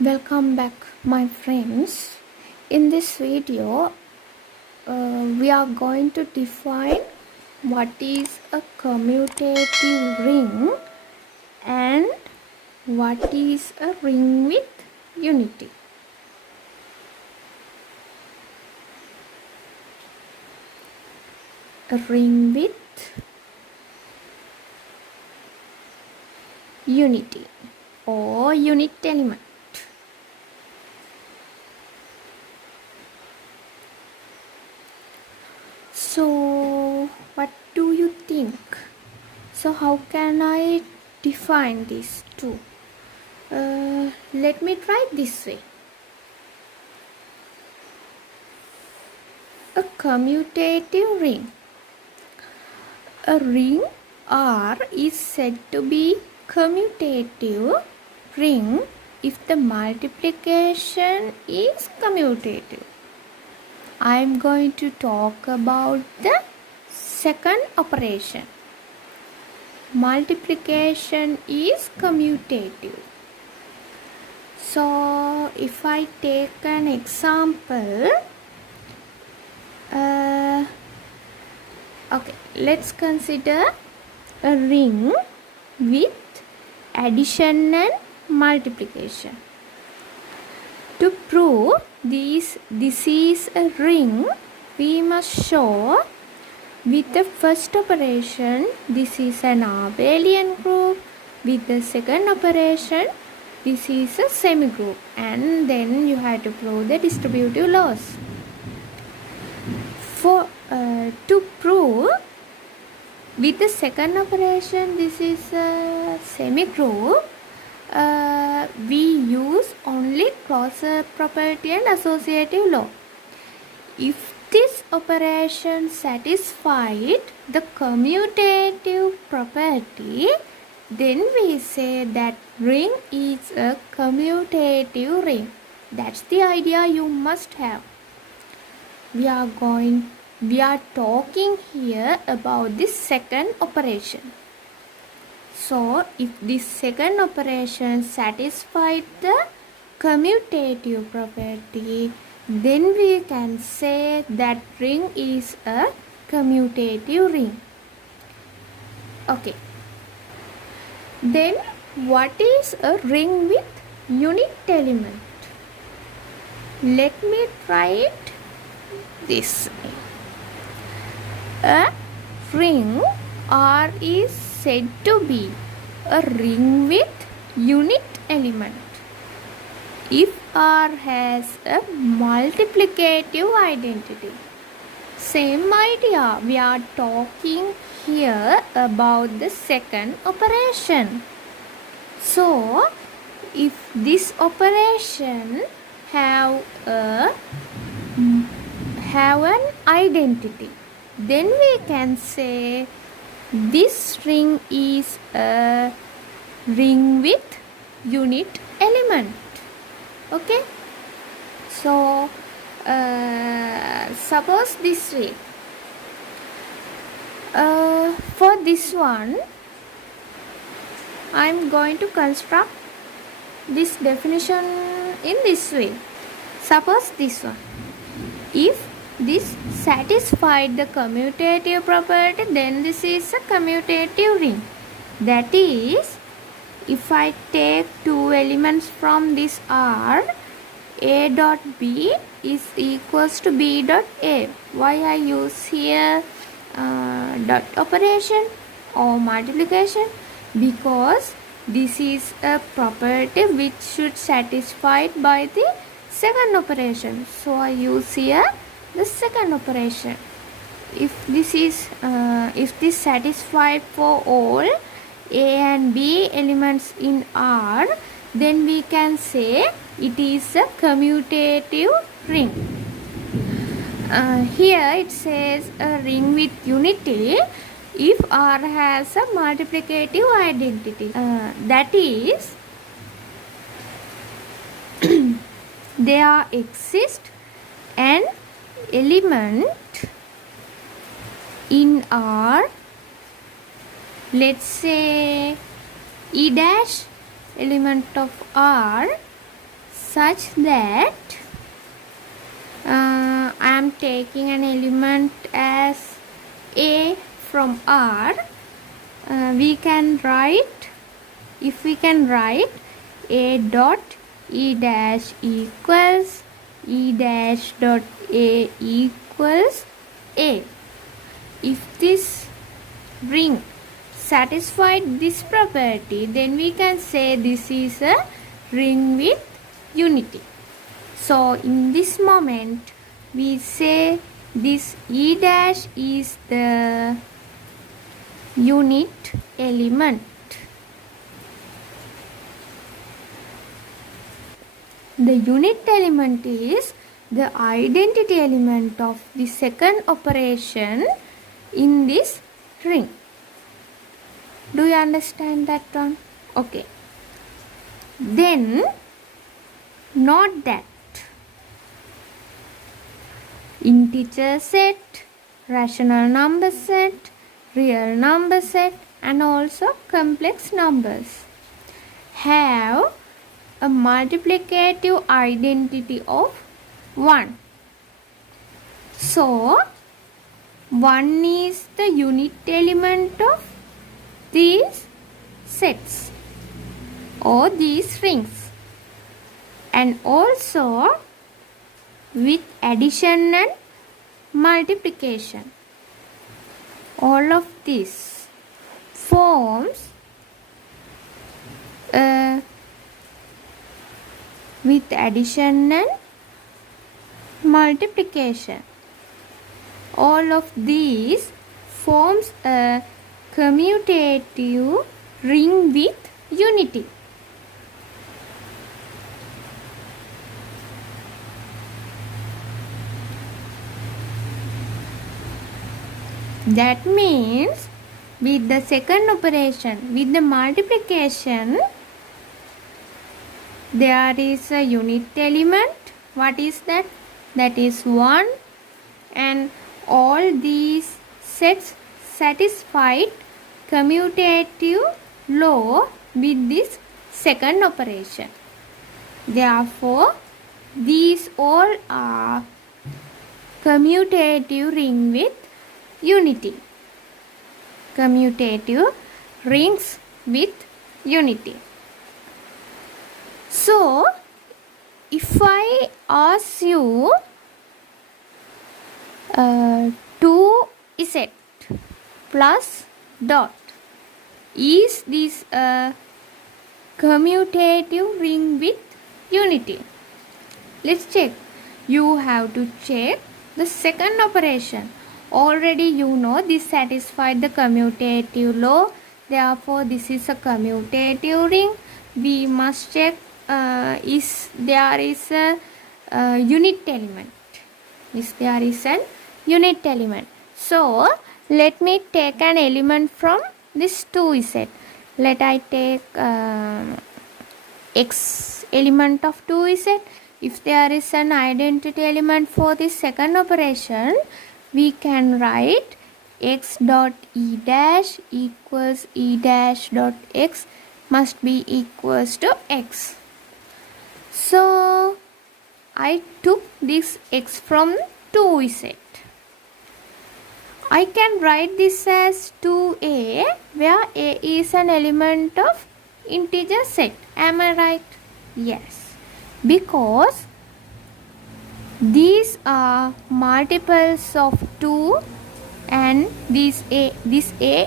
Welcome back, my friends. In this video, we are going to define what is a commutative ring and what is a ring with unity. A ring with unity or unit element. So, what do you think? So, how can I define these two? Let me try this way. A commutative ring. A ring R is said to be commutative ring if the multiplication is commutative. I am going to talk about the second operation. Multiplication is commutative. So, if I take an example, okay, let's consider a ring with addition and multiplication. To prove this is a ring, we must show with the first operation this is an abelian group, with the second operation this is a semigroup, and then you have to prove the distributive laws. To prove with the second operation this is a semigroup, we use only closure property and associative law. If this operation satisfied the commutative property, then we say that ring is a commutative ring. That's the idea you must have. We are talking here about the second operation. So, if this second operation satisfied the commutative property, then we can say that ring is a commutative ring. Okay. Then, what is a ring with unit element? Let me try it this way. A ring R is said to be a ring with unit element if R has a multiplicative identity. Same idea, we are talking here about the second operation. So, if this operation have an identity, then we can say this ring is a ring with unit element. Okay, so suppose this way. For this one, I am going to construct this definition in this way. Suppose this one. If this satisfied the commutative property, then this is a commutative ring. That is, if I take two elements from this R, A dot B is equals to B dot A. Why I use here dot operation or multiplication? Because this is a property which should satisfied by the second operation. So I use here the second operation. If this satisfied for all A and B elements in R, then we can say it is a commutative ring. Here it says a ring with unity if R has a multiplicative identity. That is, there exists an element in R, let's say E dash element of R such that I am taking an element as A from R. We can write, if we can write A dot E dash equals E dash dot A equals A. If this ring satisfied this property, then we can say this is a ring with unity. So in this moment we say this E dash is the unit element. The unit element is the identity element of the second operation in this ring. Do you understand that one? Okay. Then, note that integer set, rational number set, real number set, and also complex numbers have a multiplicative identity of 1. So, 1 is the unit element of these sets or these rings, and also with addition and multiplication, all of this forms with addition and multiplication, all of these forms a commutative ring with unity. That means with the second operation, with the multiplication, there is a unit element. What is that? That is 1, and all these sets satisfied commutative law with this second operation. Therefore, these all are commutative ring with unity. Commutative rings with unity. So, if I ask you 2z plus dot, is this a commutative ring with unity? Let's check. You have to check the second operation. Already you know this satisfied the commutative law. Therefore, this is a commutative ring. We must check is there is a unit element. Is there is an unit element. So, let me take an element from this 2z. Let I take x element of 2z. If there is an identity element for this second operation, we can write x dot e dash equals e dash dot x must be equals to x. So, I took this x from 2z. I can write this as 2a, where a is an element of integer set. Am I right? Yes. Because these are multiples of 2, and this a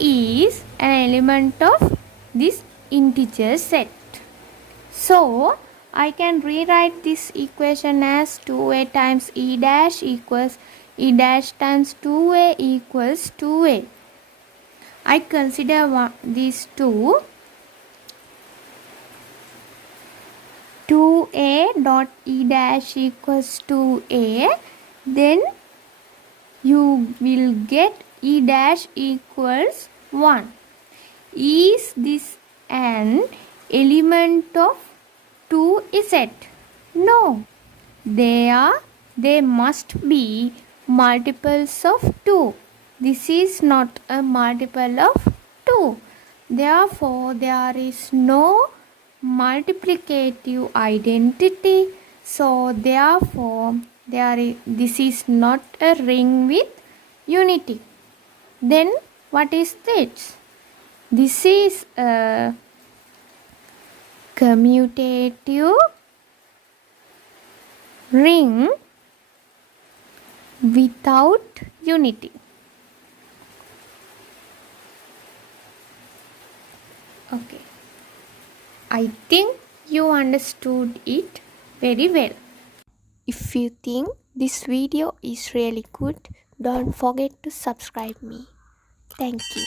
is an element of this integer set. So, I can rewrite this equation as 2a times e dash equals e dash times 2a equals 2a. I consider these two. 2a dot e dash equals 2a, then you will get e dash equals 1. Is this an element of 2z? No. They must be multiples of 2. This is not a multiple of 2. Therefore, there is no multiplicative identity. So therefore this is not a ring with unity. Then what is this? This is a commutative ring without unity. Okay. I think you understood it very well. If you think this video is really good, don't forget to subscribe me. Thank you.